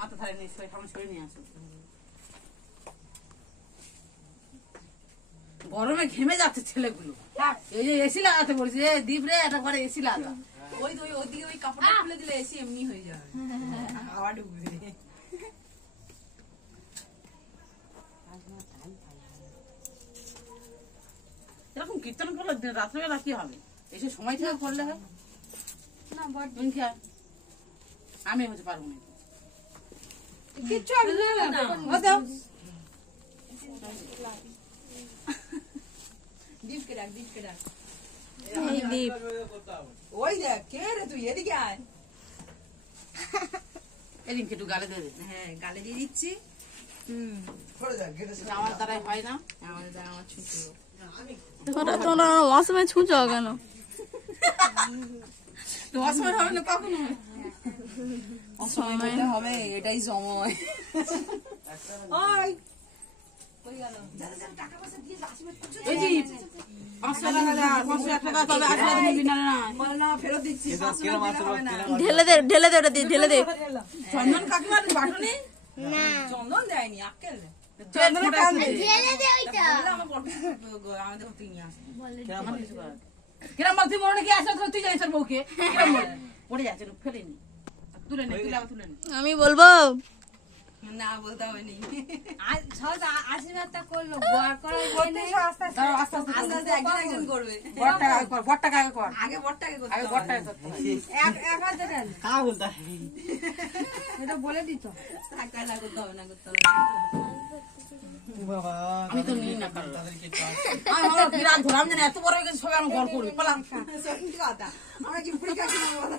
মাথা ধারে নিয়ে সরে নিয়ে আসো। গরমে ঘেমে যাচ্ছে ছেলেগুলো। এই যে এসি লাগাতে বলছি, দীপ রে একটা করে এসি লাগা। ওদিকে ওই কাপড়টা খুলে দিলে এসি এমনি হয়ে যাবে, হাওয়া ঢুকবে। এরকম কীর্তন করলে রাত্রেবেলা কি হবে? এসে সময় থেকে করলে হয় না। আমি হতে পারবো না কিচ্ছু। ওই দেখ কে রে তুই, এদিকে আয়। এদিনকে একটু গালে দিয়ে দে। হ্যাঁ গালে দিয়ে দিচ্ছি। আমার দ্বারাই হয় না। আমাদের দ্বারা আমার ছুটি তোমরা অসময় ছুঁচো কেন? অসময় হবে না, কখন হবে? অসময় হবে, এটাই সময়। এই যে 500 টাকা দেয়, 500 টাকা তবে আসলে নিবি না। না ফেরত দিচ্ছি, ঢেলে দে, ঢেলে দে, ওটা দিয়ে ঢেলে দে। চন্দন কাকিমা বাটনি না চন্দন দেয়নি, আক্কেল চন্দন ঢেলে দে ওইটা। আমার আমাদের হতে নিয়ে আসে। কিরম বলছি মনে কি আসে, তুই জানিস তোর বউকে কিরম বলে পড়ে যাচ্ছে, ফেলেনি, তুলে নে, তুলে আবার তুলে নে। আমি বলবো না বলতে হবে নি। আশীর্বাদটা করলো আস্তে আস্তে আস্তে আস্তে একজন একজন করবে। বড়টাকে আগে কর। আগে বড়টাকে করতে আগে হবে। বড়টাকে করতে হবে। এটা বলে দিত। টাকা না করতে হবে, না করতে হবে। আমি তো নিই না কারণ আমি আমার বিরাট ধরাম জানি এত বড় হয়ে গেছে, সবাই আমার ঘর করবে। সত্যি কথা, আমরা কি বুড়ি কাকিমা বলা